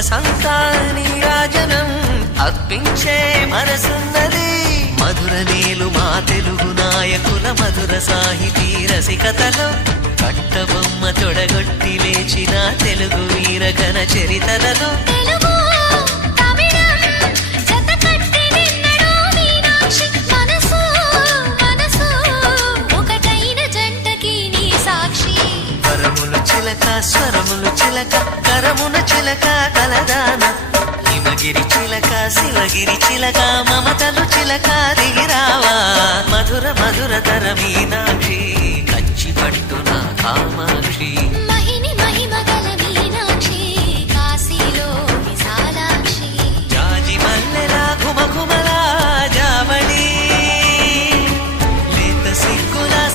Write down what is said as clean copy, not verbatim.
సొగసంతా నీరాజనం అర్పించే మనసున్నది మధుర నేలు మా తెలుగు నాయకుల మధుర సాహితీ రసికతలో కట్టబొమ్మ తొడగొట్టి లేచిన తెలుగు వీర ఘన చరితలలో చిలక స్వరములు చిలక కరమున చిలక కలదాన హిమగిరి చిలక శివగిరి చిలక మమతలు చిలక దిగిరావా మధుర మధుర తర మీనాక్షి